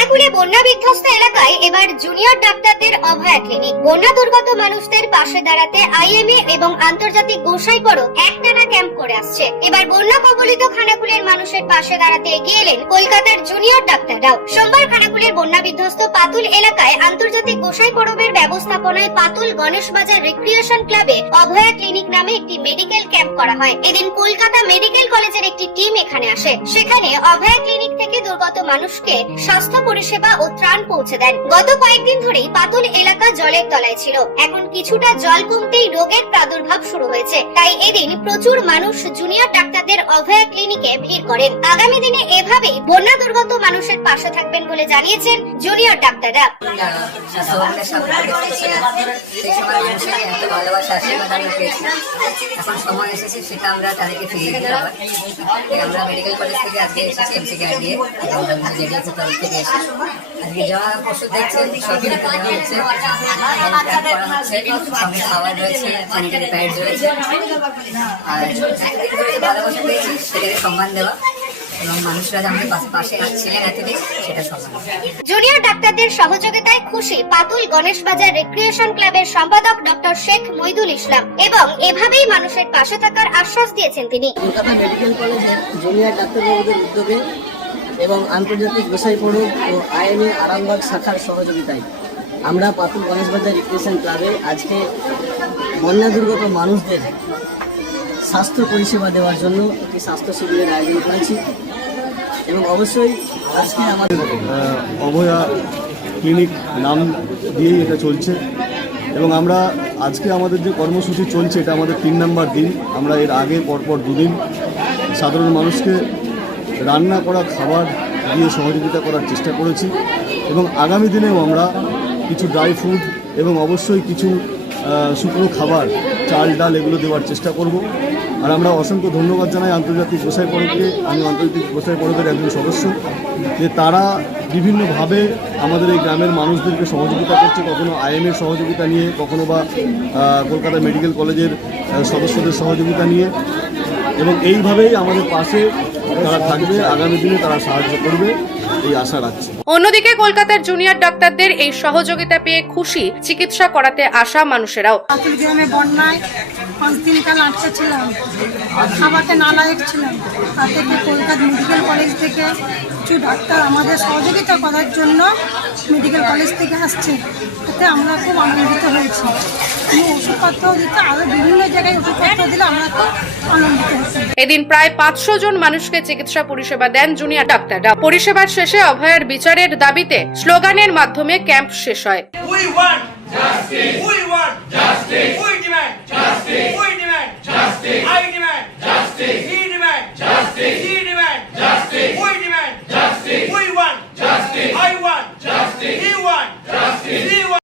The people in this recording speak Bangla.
খানাকুলে বন্যা বিধ্বস্ত এলাকায় এবার জুনিয়র ডাক্তারদের অভয়া ক্লিনিক। বন্যা দুর্গত মানুষদের পাশে দাঁড়াতে আইএমএ এবং আন্তর্জাতিক গোসাইপাড়া একটানা ক্যাম্প করে আসছে। এবার বন্যা কবলিত খানাকুলের মানুষের পাশে দাঁড়াতে এগিয়ে এলেন কলকাতার জুনিয়র ডাক্তাররাও। সোমবার খানাকুলের বন্যা বিধ্বস্ত পাতুল এলাকায় আন্তর্জাতিক গোসাইপাড়ার ব্যবস্থাপনায় পাতুল গণেশ বাজার রিক্রিয়েশন ক্লাবে অভয়া ক্লিনিক নামে একটি মেডিকেল ক্যাম্প করা হয়। এদিন কলকাতা মেডিকেল কলেজের একটি টিম এখানে আসে। সেখানে অভয়া ক্লিনিক থেকে দুর্গত মানুষকে স্বাস্থ্য পরিষেবা ও ত্রাণ পৌঁছে দেন। গত কয়েকদিন ধরেই পাতুল এলাকা জলের তলায় ছিল। এখন কিছুটা জল কমতেই রোগের প্রাদুর্ভাব শুরু হয়েছে। তাই এদিন প্রচুর মানুষ জুনিয়র ডাক্তারদের অভয়া ক্লিনিকে ভিড় করেন। আগামী দিনে এভাবেই বন্যা দুর্গত মানুষের পাশে থাকবেন বলে জানিয়েছেন জুনিয়র ডাক্তাররা। সময় এসেছে সেটা আমরা তাদেরকে ফিরিয়ে দিতে হবে। আমরা মেডিকেল কলেজ থেকে আজকে এসেছি এমসিকে দিয়ে জেডিএসের তরফ থেকে এসে আজকে যা ওষুধ দেখছেন সবই দেওয়া হচ্ছে, করা হচ্ছে, সঙ্গে খাবার রয়েছে, স্যানিটারি প্যাড রয়েছে। আর একদিন ধরে ভালোবাসা পেয়েছি সেটাকে সম্মান দেওয়া এবং মানুষরা আমাদের পাশে ছিলেন এতদিন সেটা সম্মান। জুনিয়র ডাক্তারদের সহযোগিতায় খুশি পাতুল গণেশ বাজার রিক্রিয়েশন ক্লাবের সম্পাদক ডক্টর শেখ মইদুল ইসলাম এবং এভাবেই মানুষের পাশে থাকার আশ্বাস দিয়েছেন তিনি। কলকাতা মেডিকেল কলেজের জুনিয়র ডাক্তারবাবুদের উদ্যোগে এবং আন্তর্জাতিক গোসাইপাড়া ও আইএমএ আরামবাগ শাখার সহযোগিতায় আমরা পাতুল গণেশ বাজার রিক্রিয়েশন ক্লাবে আজকে বন্যা দুর্গত মানুষদের স্বাস্থ্য পরিষেবা দেওয়ার জন্য একটি স্বাস্থ্য শিবিরের আয়োজন করেছি এবং অবশ্যই আজকে আমাদের অভয়া ক্লিনিক নাম দিয়েই এটা চলছে এবং আমরা আজকে আমাদের যে কর্মসূচি চলছে এটা আমাদের 3 নম্বর দিন। আমরা এর আগে পরপর 2 দিন সাধারণ মানুষকে রান্না করা খাবার দিয়ে সহযোগিতা করার চেষ্টা করেছি এবং আগামী দিনেও আমরা কিছু ড্রাই ফ্রুট এবং অবশ্যই কিছু শুকনো খাবার, চাল ডাল এগুলো দেওয়ার চেষ্টা করব। আর আমরা অসংখ্য ধন্যবাদ জানাই আন্তর্জাতিক গোসাইপাড়াকে। আমি আন্তর্জাতিক গোসাইপাড়াদের একজন সদস্য, যে তারা বিভিন্নভাবে আমাদের এই গ্রামের মানুষদেরকে সহযোগিতা করছে, কখনো আইএমএর সহযোগিতা নিয়ে, কখনো বা কলকাতা মেডিকেল কলেজের সদস্যদের সহযোগিতা নিয়ে, এবং এইভাবেই আমাদের পাশে তারা থাকবে, আগামী দিনে তারা সাহায্য করবে এই আশা রাখছি। অন্যদিকে কলকাতার জুনিয়র ডাক্তারদের এই সহযোগিতা পেয়ে খুশি চিকিৎসা করাতে আসা মানুষেরাও। পাতুল গ্রামে বন্যায় 5 দিন কাল আটকে ছিলাম, খাবারতে নালায়ক ছিলাম। তার থেকে কলকাতা মেডিকেল কলেজ থেকে কিছু ডাক্তার আমাদের সহযোগিতা করার জন্য মেডিকেল কলেজ থেকে আসছে, এতে আমরা খুব আনন্দিত হয়েছি। ওষুধপত্র দিতে আরও বিভিন্ন জায়গায় ওষুধপত্র দিলে আমরা খুব আনন্দিত হয়েছি। এদিন প্রায় 500 জন মানুষকে চিকিৎসা পরিষেবা দেন জুনিয়র ডাক্তাররা। পরিষেবার শেষে অভয়ার বিচারের দাবিতে স্লোগানের মাধ্যমে ক্যাম্প শেষ হয়।